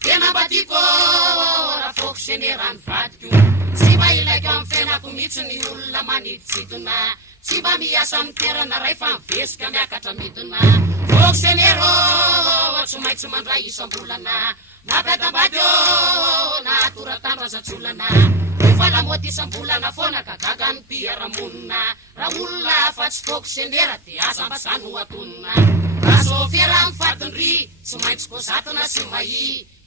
Tena batiko rafoko senerany vadiko tsy mba ilaiko amin'ny fiainako mihitsy ny olona maniditsidona tsy mba miasa amin'ny toerana ray fa mivesika miakatra midina foko senero tsy maintsy mandray isam-bolana mampiadambady na atoratandrazatsolana rehefa lamody isam-bolana foana ka gaga ny mpiara-monina raha olona fa tsy foko senera dia aza mba zany ho atonina raha sofiera amin'ny fadinry tsy maintsy kozatona sy mahi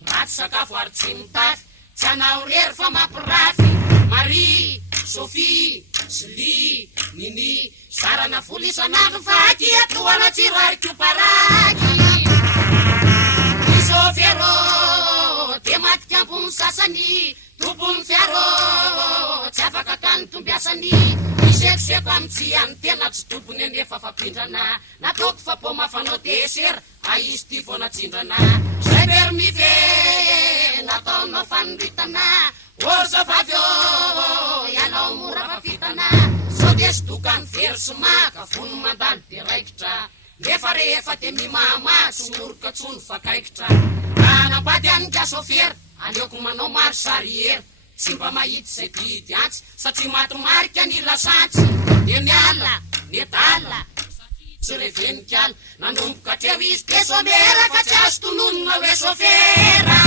ratsy sakafo ary tsy mitafy tsy anao rery fa mampirafy Marie, Sophie, Sli, Nini sarana vola isanandro vaky atoana tsirariko paraky isofero dia matika ambony sasany tompony fiaro tsy afaka kany tombiasany isekoseko amin'ny tsy any tena tsy tompony anefa fampindrana nataoko fa po mafanao desera aizy ty vao natsindrana zay permife nataonao fanondritana orzavavy ianao mora fafitana sao dia sy dokany very sy maka fony mandalo dia raikitra nefa rehefa dia mimama tsy moroka tsony fakaikitra anambady any gasofera aleoko manao maro sariery tsy mba mahity zay didy antsy satria matomarika ny lasantsy dia miala medala tsy revenikala nanomboka treo izy de somera fa tsy azo tononona hoe sofera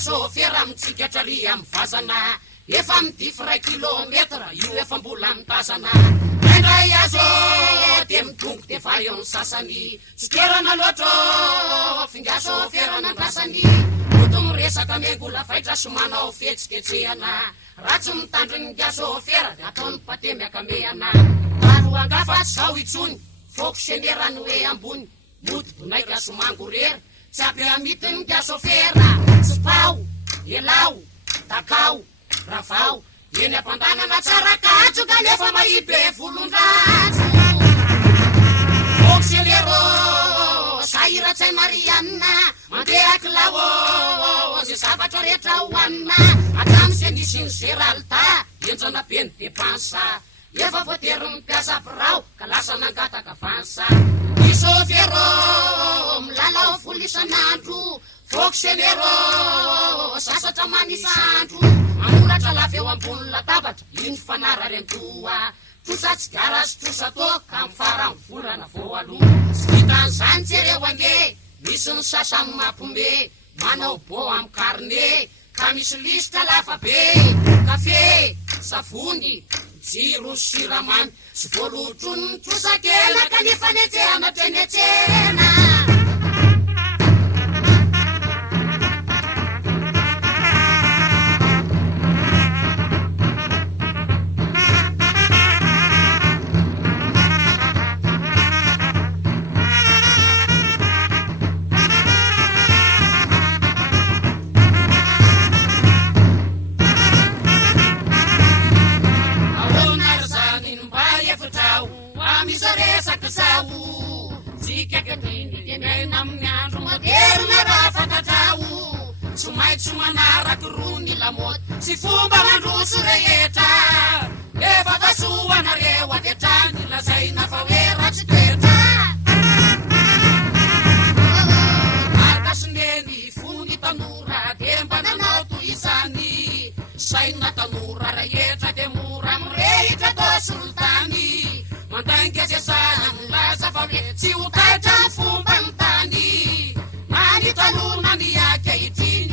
sofera mitsikatry amin'ny vazana efa midify 1 kilometra io efa mbola mitazana indray azo dia midongo dia va eo ny sasany tsy toerana loatra finga sofera nandrasany oto miresaka miangola vaitra sy manao fietsiketsehana ratsy mitandry ny gasofera dia ataony pate miakamehana maro angafatsy zao itsony foko senerany hoe ambony mody donaika somangorery tsy ampy amitiny gasofera tsy pao elao takao ravao eny ampandanana tsara katso kanefa mahibe volondratsy foko selero sahiratsay marianina mandeha kilao zay zavatra rehetra hoanina atramy se nisy ny geralta enjana be ny depansa efa voatery mipiasa birao ka lasa nangataka vansa isofero milalao vola isanandro foko senero sasatra manisandro manoratra lava eo ambony latabatra iny fanara rempoa trosatsy gara sy trosato ka mifara mivolana voaloha tsy vitan'izany tsereo ane misy ny sasany mampombe manao bo amin'ny karne ka misy lisitra lafa be kafe savony jiro siramamy sy voalotrony ny trosakela ka ny fanetsehana trenetsena tsy manaraky rony lamody sy fomba mandroso rehetra efa vasoanareo avetrany lazaina fa hoe ratsy toetra arkasineny fony tanora de mba nanao toizany saina tanora rehetra de mora mirehitra to soltany mandainga zesana milaza fa hoe tsy ho taitra ny fomba ny tany manitanona ny akehitriny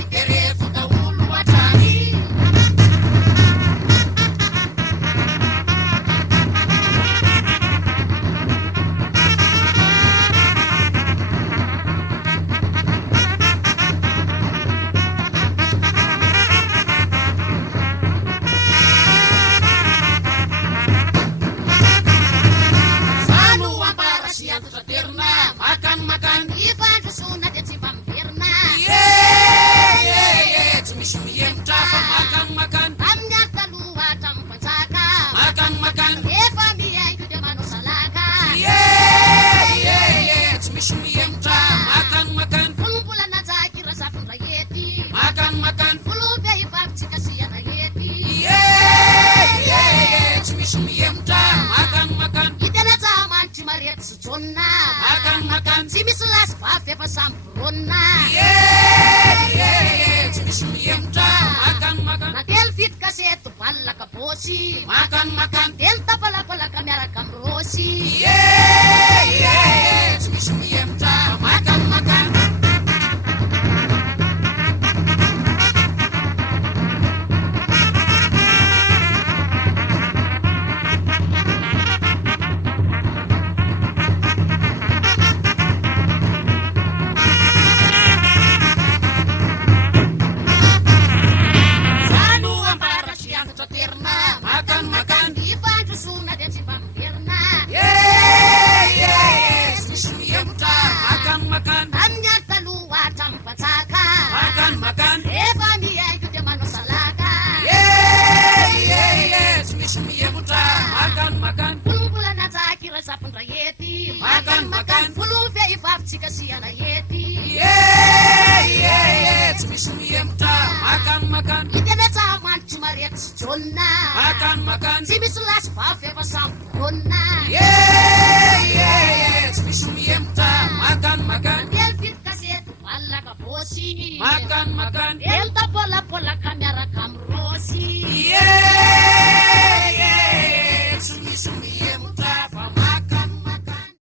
tsy misy lasy vavy efa samborona tsy misy miemotra natelo vity kaseto balaka bôsy telo tapalapalaka miaraka amy rôsy tsy misy miemotra tsy misy lasy vavy efa samborona tsy misy miemotra telo vity kaseto balaka bôsy telo tapolapolaka miaraka amy rôsy